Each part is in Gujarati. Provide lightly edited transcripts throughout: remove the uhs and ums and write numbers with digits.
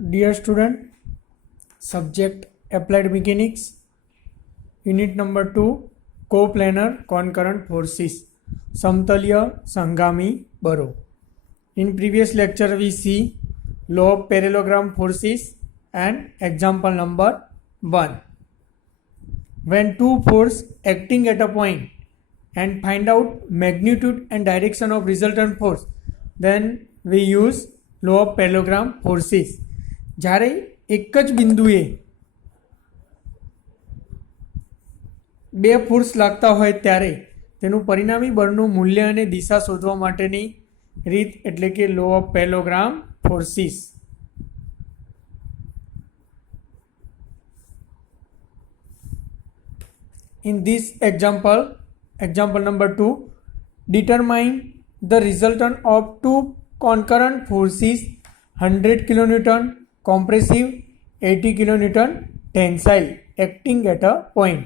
Dear student, subject Applied Mechanics, Unit number 2, Co-planar concurrent forces, समतलीय संगामी बरो. In previous lecture we see law of parallelogram forces and example number 1. When two forces acting at a point and find out magnitude and direction of resultant force, then we use law of parallelogram forces. જ્યારે એક જ બિંદુએ બે ફોર્સ લાગતા હોય ત્યારે તેનું પરિણામી બળનું મૂલ્ય અને દિશા શોધવા માટેની રીત એટલે કે law of parallelogram forces. In this example number 2, determine the resultant of two concurrent forces 100 kilonewton compressive, 80 kilonewton tensile acting at a point.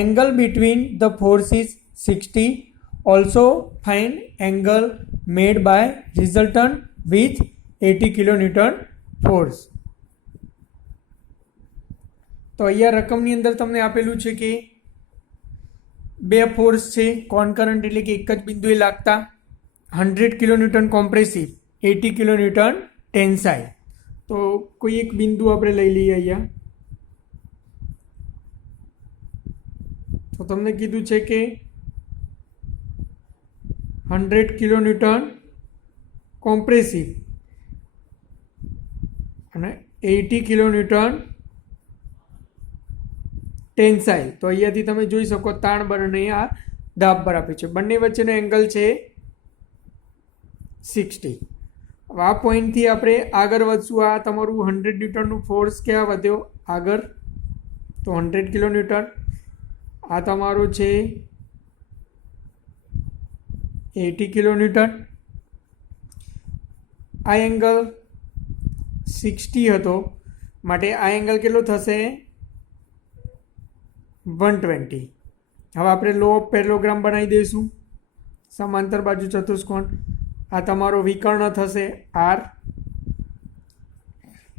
Angle between the forces 60. Also find angle made by resultant with 80 kilonewton force. તો અહીંયા રકમની અંદર તમને આપેલું છે કે બે ફોર્સ છે કોન્કરન્ટ એટલે કે એક જ બિંદુએ લાગતા, 100 કિલોન્યુટન કોમ્પ્રેસિવ, 80 કિલોન્યુટન ટેન્સાઇલ. તો કોઈ એક બિંદુ આપણે લઈ લઈએ અહીંયા. તો તમને કીધું છે કે 100 કિલોન્યુટન કોમ્પ્રેસિવ અને 80 કિલોન્યુટન ટેન્સાઇલ. તો અહીંયાથી તમે જોઈ શકો તાણ બળ અને આ દાબ બળ આપે છે. બંને વચ્ચેનો એંગલ છે 60. હવે આ પોઈન્ટથી આપણે આગળ વધશું. આ તમારું 100 ન્યૂટનનું ફોર્સ ક્યાં વધ્યો આગળ, તો 100 કિલો ન્યૂટન. આ તમારું છે 80 કિલો ન્યૂટન. આ એંગલ 60 હતો માટે આ એંગલ કેટલો થશે 120. હવે આપણે લો ઓફ પેરેલોગ્રામ બનાવી દઈશું. સમાંતર બાજુ ચતુષ્કોણ, આ તમારો વિકર્ણ થશે આર.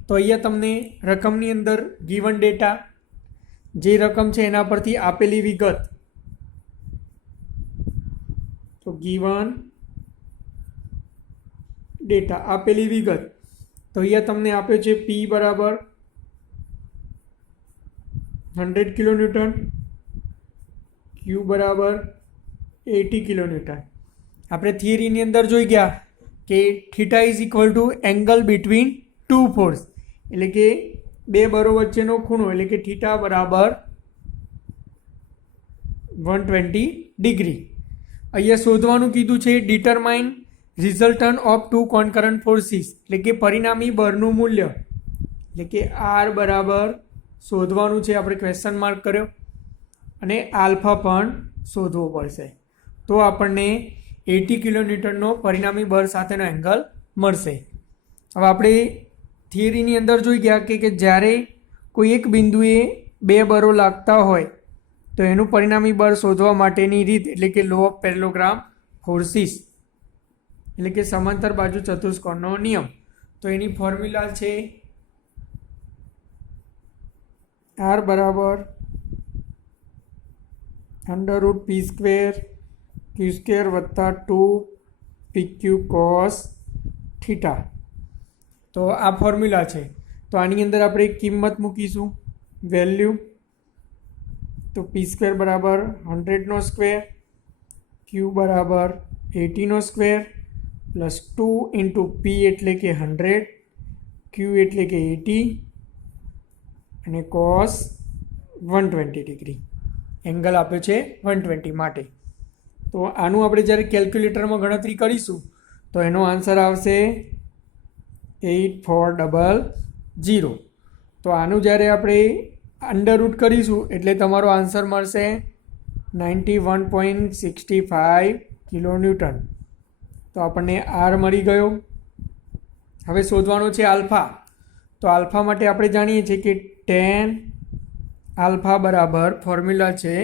તો અહીંયા તમને રકમની અંદર ગીવન ડેટા, જે રકમ છે એના પરથી આપેલી વિગત, તો ગીવન ડેટા આપેલી વિગત. તો અહીંયા તમને આપ્યો છે પી બરાબર 100 કિલો ન્યૂટન, ક્યુ બરાબર 80 કિલો ન્યૂટન. આપણે થિયરીની અંદર જોઈ ગયા કે theta is equal to angle between two force, એટલે કે બે બળો વચ્ચેનો ખૂણો, એટલે કે થીટા બરાબર 120 ડિગ્રી. અહીંયા શોધવાનું કીધું છે determine resultant of two concurrent forces, એટલે કે પરિણામી બળનું મૂલ્ય, એટલે કે આર બરાબર શોધવાનું છે. આપણે ક્વેશ્ચન માર્ક કર્યો અને આલ્ફા પણ શોધવો પડશે. તો આપણને 80 કિલો ન્યૂટનનો પરિણામી બળ સાથેનો એંગલ મળશે. હવે આપણે થિયરીની અંદર જોઈ ગયા કે જ્યારે કોઈ એક બિંદુએ બે બળો લાગતા હોય તો એનું પરિણામી બળ શોધવા માટેની રીત એટલે કે લો ઓફ પેરેલોગ્રામ ફોર્સિસ, એટલે કે સમાંતર બાજુ ચતુષ્કોણનો નિયમ. તો એની ફોર્મ્યુલા છે આર બરાબર √ પી સ્ક્વેર ક્યુ સ્ક્વેર વત્તા 2 PQ cos થીટા. તો આ ફોર્મ્યુલા છે. તો આની અંદર આપણે કિંમત મૂકીશું, વેલ્યુ. તો પી સ્ક્વેર બરાબર 100નો સ્ક્વેર, ક્યુ બરાબર 80નો સ્ક્વેર પ્લસ 2 ઇન્ટુ પી એટલે કે 100, ક્યુ એટલે કે 80 અને કોસ 120 ડિગ્રી એંગલ આપ્યો છે 120 માટે. તો આનું આપણે જ્યારે કેલ્ક્યુલેટરમાં ગણતરી કરીશું તો એનો આન્સર આવશે 8400. તો આનું જ્યારે આપણે અંડરરૂટ કરીશું એટલે તમારો આન્સર મળશે 91.65 કિલો ન્યૂટન. તો આપણને આર મળી ગયો. હવે શોધવાનો છે આલ્ફા. તો આલ્ફા માટે આપણે જાણીએ છીએ કે tan આલ્ફા બરાબર ફોર્મ્યુલા છે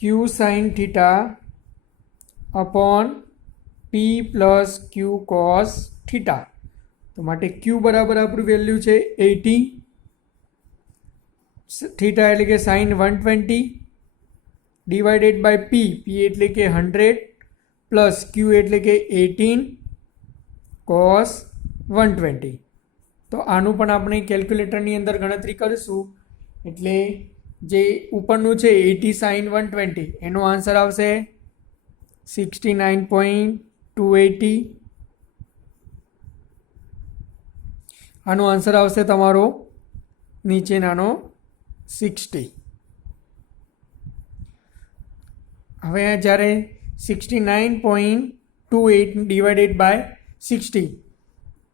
ક્યુ સાઇન થીટા અપોન પી પ્લસ ક્યુ કોસ થીટા. તો માટે ક્યુ બરાબર આપણું વેલ્યુ છે 80, થીટા એટલે કે સાઇન 120 ડિવાઇડેડ બાય પી, પી એટલે કે 100 પ્લસ ક્યુ એટલે કે 18 કોસ 120. તો આનું પણ આપણે કેલ્ક્યુલેટરની અંદર ગણતરી કરીશું. એટલે જે ઉપરનું છે 80 સાઇન 120 એનો આન્સર આવશે 69.280. આનો આન્સર આવશે તમારો નીચેનાનો 60. હવે જ્યારે 69.28 ડિવાઇડેડ બાય 60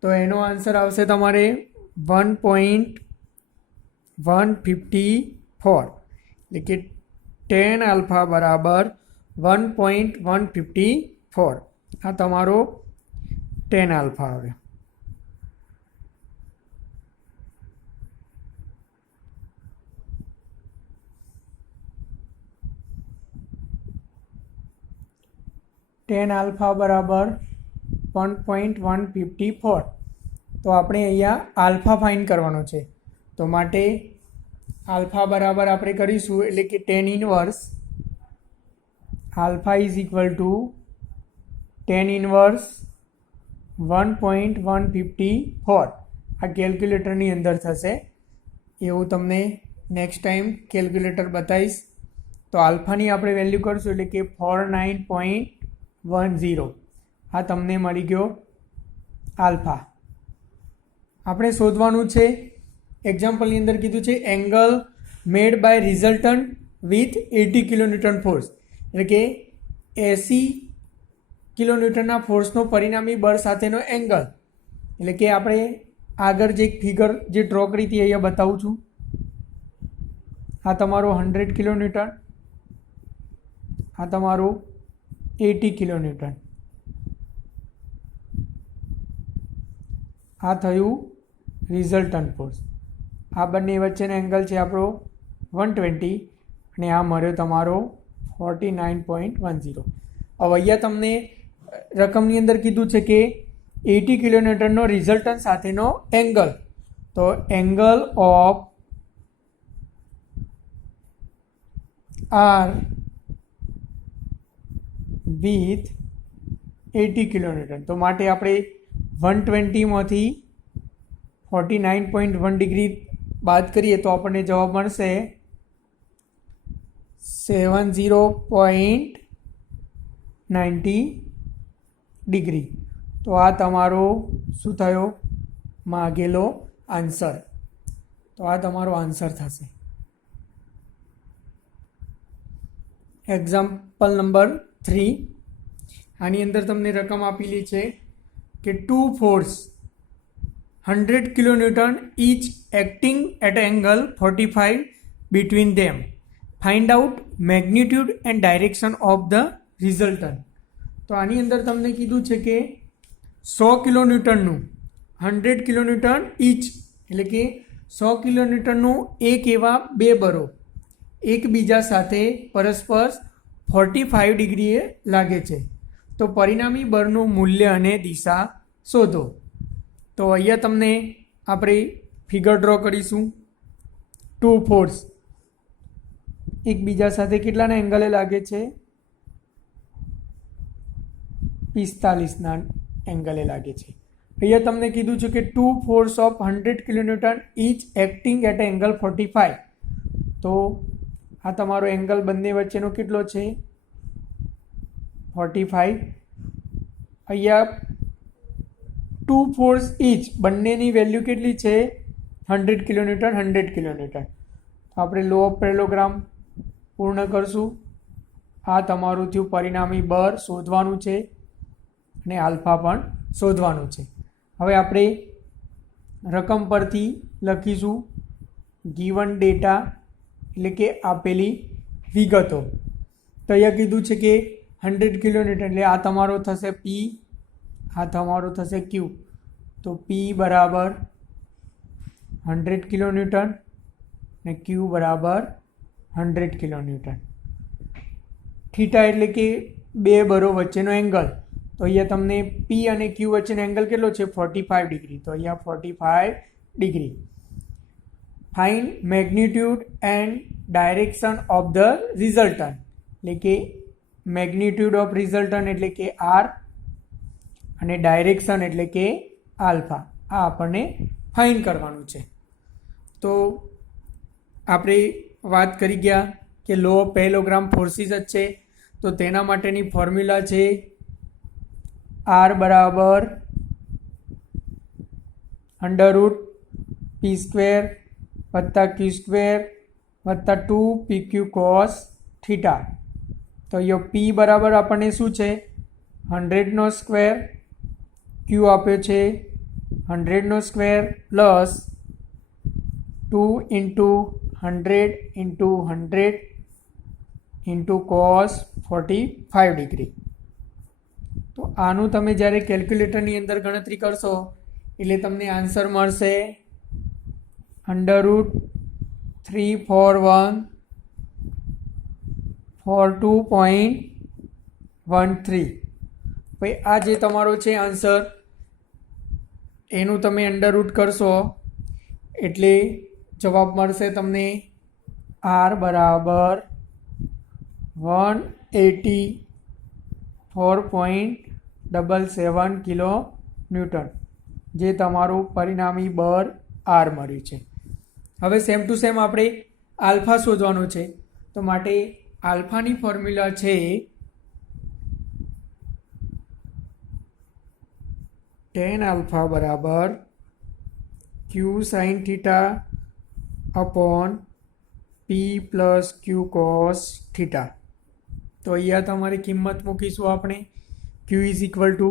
તો એનો આન્સર આવશે તમારે 1.154, એટલે કે tan આલ્ફા બરાબર 1.154. આ તમારો tan આલ્ફા આવે. tan આલ્ફા બરાબર 1.154. તો આપણે અહીંયા આલ્ફા ફાઇન્ડ કરવાનો છે. તો માટે આલ્ફા બરાબર આપણે કરીશું એટલે કે tan inverse alpha is equal two tan inverse 1.154. આ કેલ્ક્યુલેટરની અંદર થશે. એવું તમને નેક્સ્ટ ટાઈમ કેલ્ક્યુલેટર બતાવીશ. તો આલ્ફાની આપણે વેલ્યુ કરીશું એટલે કે 49.10. આ તમને મળી ગયો આલ્ફા. આપણે શોધવાનું છે, એક્ઝામ્પલની અંદર કીધું છે angle made by resultant with 80 kilonewton force, એટલે કે 80 કિલોન્યુટનના ફોર્સનો પરિણામી બળ સાથેનો એંગલ. એટલે કે આપણે આગળ જે ફિગર જે ડ્રો કરી હતી અહીંયા બતાવું છું. આ તમારો 100 કિલોન્યુટન, આ તમારું 80 કિલોન્યુટન. આ થયું રિઝલ્ટન્ટ ફોર્સ. આ બંને વચ્ચેનો એંગલ છે આપણો 120 અને આ મળ્યો તમારો 49.10. હવે અહીંયા તમને રકમની અંદર કીધું છે કે 80 કિલોન્યુટનનો રિઝલ્ટન્ટ સાથેનો એંગલ. તો angle of R with 80 kilonewton. તો માટે આપણે 120માંથી 49.1 ડિગ્રી બાદ કરીએ તો આપણને જવાબ મળશે 70.90 ડિગ્રી. તો આ તમારો શું થયો માગેલો આન્સર. તો આ તમારો આન્સર થશે. Example number 3. આની અંદર તમને રકમ આપેલી છે કે 2 force 100 kilonewton each acting at angle 45 between them. Find out magnitude and direction of the resultant. તો આની અંદર તમને કીધું છે કે 100 કિલોન્યુટનનું 100 કિલોન્યુટન ઈચ, એટલે કે 100 કિલોન્યુટનનું એક એવા બે બળો એકબીજા સાથે પરસ્પર 45 ડિગ્રીએ લાગે છે. તો પરિણામી બળનું મૂલ્ય અને દિશા શોધો. તો અહીંયા તમને આપણે ફિગર ડ્રો કરીશું. 2 ફોર્સ એકબીજા સાથે કેટલાના એંગલે લાગે છે? 45ના એંગલે લાગે છે. અહીંયા તમને કીધું છે કે 2 force of 100 kilonewton each acting at angle 45. તો આ તમારો એંગલ બંને વચ્ચેનો કેટલો છે? 45. અહીંયા 2 ફોર્સ ઈચ બંનેની વેલ્યુ કેટલી છે? 100 કિલોન્યુટન 100 કિલોન્યુટન. આપણે લો ઓફ પેરેલોગ્રામ પૂર્ણ કરશું. આ તમારું થયું પરિણામી બળ શોધવાનું છે અને આલ્ફા પણ શોધવાનું છે. હવે આપણે રકમ પરથી લખીશું ગીવન ડેટા, એટલે કે આપેલી વિગતો. તો અહીંયા કીધું છે કે 100 કિલોન્યુટન, એટલે આ તમારો થશે પી, આ તમારો થશે ક્યુ. તો પી બરાબર 100 કિલોન્યુટન અને ક્યુ બરાબર 100 કિલોન્યુટન. થીટા એટલે કે બે બળો વચ્ચેનો એંગલ. તો અહીંયા તમને પી અને ક્યુ વચ્ચેનો એંગલ કેટલો છે 45 ડિગ્રી, તો અહીંયા 45 degree. Find magnitude and direction of the resultant, એટલે કે મેગ્નિટ્યુડ ઓફ રિઝલ્ટન્ટ એટલે કે આર અને ડાયરેક્શન એટલે કે આલ્ફા, આ આપણને ફાઇન્ડ કરવાનું છે. તો આપણે વાત કરી ગયા કે લો ઓફ પેરેલોગ્રામ ફોર્સિસ જ છે, તો તેના માટેની ફોર્મ્યુલા છે આર બરાબર અંડરરૂટ પી સ્ક્વેર વત્તા ક્યુ સ્ક્વેર વત્તા 2pq cos થીટા. તો અહીંયા પી બરાબર આપણને શું છે 100નો સ્ક્વેર, ક્યુ આપ્યો છે 100નો square plus 2 into 100 into 100 into cos 45 degree. તો આનું તમે જ્યારે કેલ્ક્યુલેટરની અંદર ગણતરી કરશો એટલે તમને આન્સર મળશે અંડરરૂટ 341 42.13. ભાઈ આ જે તમારો છે આન્સર એનું તમે અંડરરૂટ કરશો એટલે જવાબ મળશે તમને આર બરાબર 184.77 કિલો ન્યૂટન, જે તમારું પરિણામી બળ આર મળ્યું છે. હવે સેમ ટુ સેમ આપણે આલ્ફા શોધવાનું છે, તો માટે આલ્ફાની ફોર્મ્યુલા છે tan આલ્ફા બરાબર ક્યુ સાઇન થીટા અપોન પી પ્લસ ક્યુ કોસ થીટા. તો અહીંયા તમારી કિંમત મૂકીશું આપણે. ક્યુ ઇઝ ઇક્વલ ટુ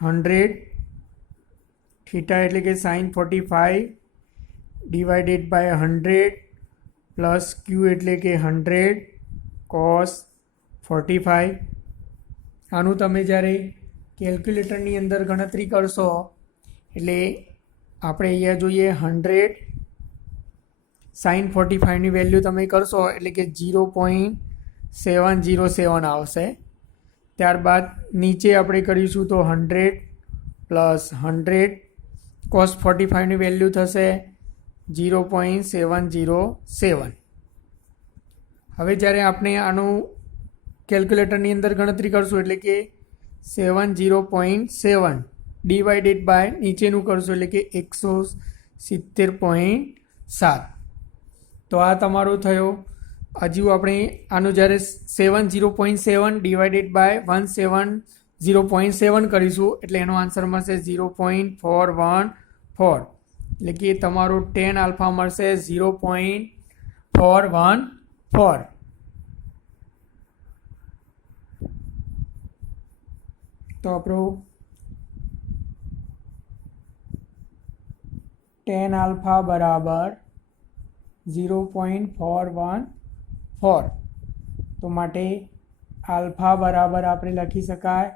100 થીટા એટલે કે સાઇન 45 ડિવાઇડેડ બાય 100 પ્લસ ક્યુ એટલે કે 100 કોસ 45. આનું તમે જ્યારે કેલ્ક્યુલેટરની અંદર ગણતરી કરશો એટલે આપણે અહીંયા જોઈએ 100 સાઇન 45ની વેલ્યુ તમે કરશો એટલે કે 0.707 આવશે. ત્યારબાદ નીચે આપણે કરીશું તો 100 પ્લસ 100 કોસ 45ની વેલ્યુ થશે 0.707. હવે જ્યારે આપણે આનું કેલ્ક્યુલેટરની અંદર ગણતરી કરશું એટલે કે 70.7 ડિવાઇડેડ બાય નીચેનું કરશું એટલે કે 170.7. તો આ તમારો થયો. હજુ આપણે આનું જ્યારે 70.7 ડિવાઇડેડ બાય 170.7 કરીશું એટલે એનો આન્સર મળશે 0.414, એટલે કે તમારું tan આલ્ફા મળશે 0.414. તો આપણું tan આલ્ફા બરાબર 0.414. તો માટે આલ્ફા બરાબર આપણે લખી શકાય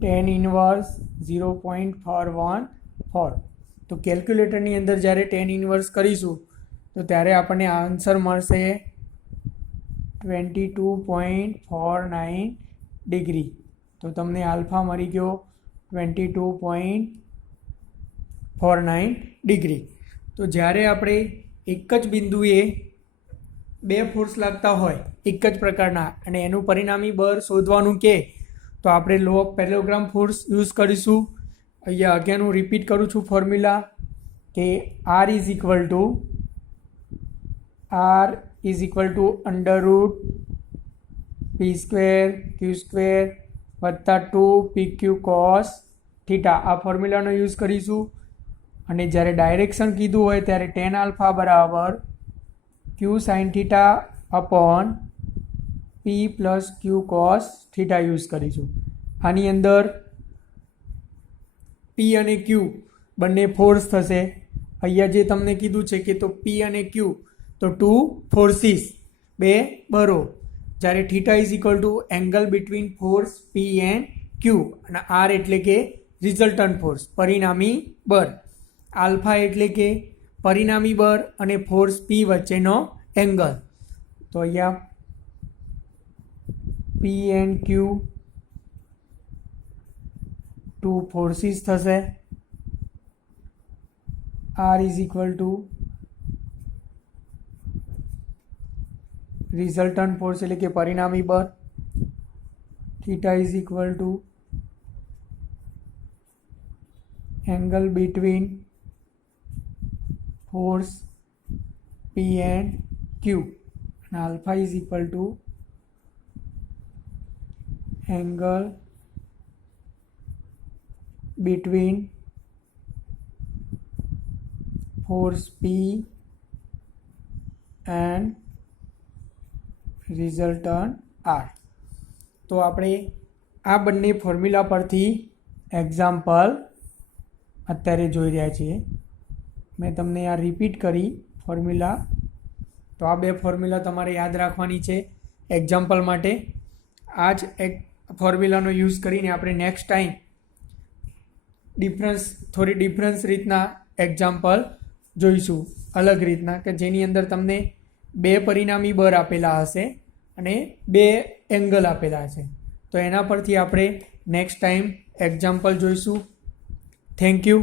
tan ઇન્વર્સ 0.414. તો કેલ્ક્યુલેટરની અંદર જ્યારે tan ઇન્વર્સ કરીશું તો ત્યારે આપણને આન્સર મળશે 22.49 ડિગ્રી. તો તમને આલ્ફા મળી ગયો 22.49 ડિગ્રી. તો જ્યારે આપણે એક જ બિંદુએ બે ફોર્સ લાગતા હોય એક જ પ્રકારના અને એનું પરિણામી બળ શોધવાનું કે તો આપણે law of parallelogram force use કરીશું. અહીંયા અગેન હું રિપીટ કરું છું ફોર્મ્યુલા કે R is equal to under root P square Q square વત્તા 2pq cos થીટા. આ ફોર્મ્યુલાનો યુઝ કરીશું. અને જ્યારે ડાયરેક્શન કીધું હોય ત્યારે tan આલ્ફા બરાબર ક્યુ સાઇન થીટા અપોન પી પ્લસ ક્યુ કોસ થીટા યુઝ કરીશું. આની અંદર પી અને ક્યુ બંને ફોર્સ થશે. અહીંયા જે તમને કીધું છે કે તો પી અને ક્યુ તો 2 ફોર્સિસ, બે બરો. જ્યારે theta is equal to angle between force P and Q અને આર એટલે કે રિઝલ્ટન્ટ ફોર્સ પરિણામી બળ. આલ્ફા એટલે કે પરિણામી બળ અને ફોર્સ પી વચ્ચેનો એંગલ. તો અહીંયા P and Q two forces થશે. R is equal to resultant force એટલે કે પરિણામી બળ. Theta is equal to angle between force P and Q, અને alpha is equal to angle between force P and resultant R. તો આપણે આ બંને ફોર્મ્યુલા પરથી એક્ઝામ્પલ અત્યારે જોઈ રહ્યા છીએ. મેં તમને આ રિપીટ કરી ફોર્મ્યુલા. તો આ બે ફોર્મ્યુલા તમારે યાદ રાખવાની છે એક્ઝામ્પલ માટે. આ જ એક ફોર્મ્યુલાનો યુઝ કરીને આપણે નેક્સ્ટ ટાઈમ થોડી ડિફરન્સ રીતના એક્ઝામ્પલ જોઈશું, અલગ રીતના, કે જેની અંદર તમને બે પરિણામી બળ આપેલા હશે અને બે એંગલ આપેલા હશે. તો એના પરથી આપણે નેક્સ્ટ ટાઈમ એક્ઝામ્પલ જોઈશું. Thank you.